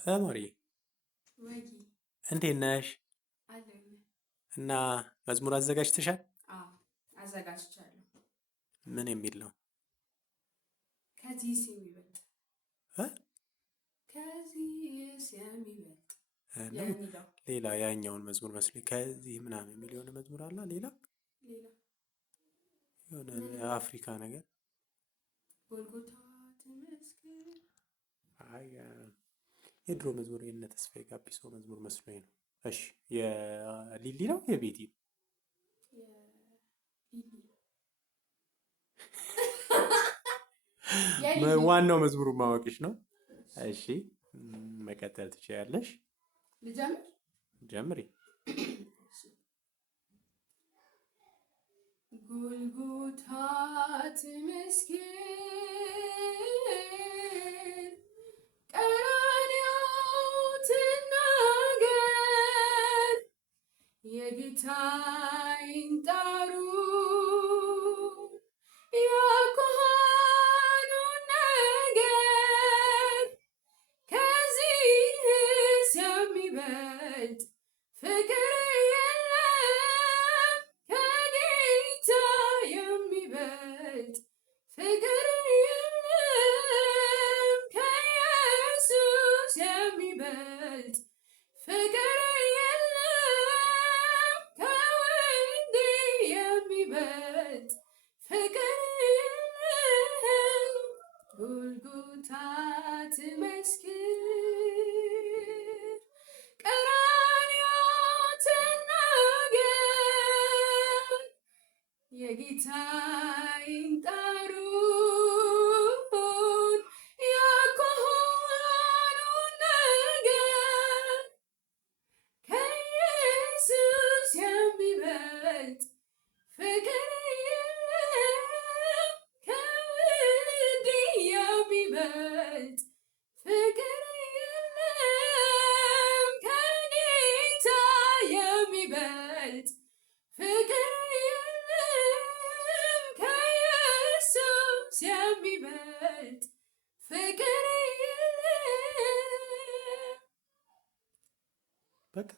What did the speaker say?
ተማሪ ወይ እንዴት ነሽ? አለኝ። እና መዝሙር አዘጋጅተሻል? አዎ አዘጋጅቻለሁ። ምን የሚል ነው? ከዚህስ የሚበልጥ እ? ከዚህስ የሚበልጥ ነው የሚለው ሌላ ያኛውን መዝሙር መስሎኝ ከዚህ ምናምን የሚል የሆነ መዝሙር አለ። ሌላ ሌላ የሆነ አፍሪካ ነገር ጎልጎታ ትመስክር። አይ የድሮ መዝሙር የእነ ተስፋዬ ጋቢሶ መዝሙር መስሎኝ ነው። እሺ የሊሊ ነው የቤቲ ነው? ዋናው መዝሙሩን ማወቅሽ ነው። እሺ መቀጠል ትችያለሽ። ልጀምር? ጀምሪ። ጎልጎታ ትመስክር፣ ቀራንዮ ትናገር፣ የጌታዬን ጣሩ የካህኑን ነገር፣ ከዚህስ የሚበልጥ ፍቅር የለም፣ ከጌታ የሚበልጥ ፍቅር የለም፣ ከኢየሱስ የሚበልጥ ፍቅር የለም፣ ከወንድ የሚበልጥ ፍቅር የለም። ጎልጎታ ትመስክር፣ ቀራንዮ ትናገር፣ የጌታዬን ጣሩን የካህኑን ነገር፣ ከኢየሱስ የሚበልጥ ፍቅር የለም፣ ከውድ የሚበልጥ ፍቅር የለም፣ ከጌታ የሚበልጥ ፍቅር የለም፣ ከኢየሱስ የሚበልጥ ፍቅር የለም። በቃ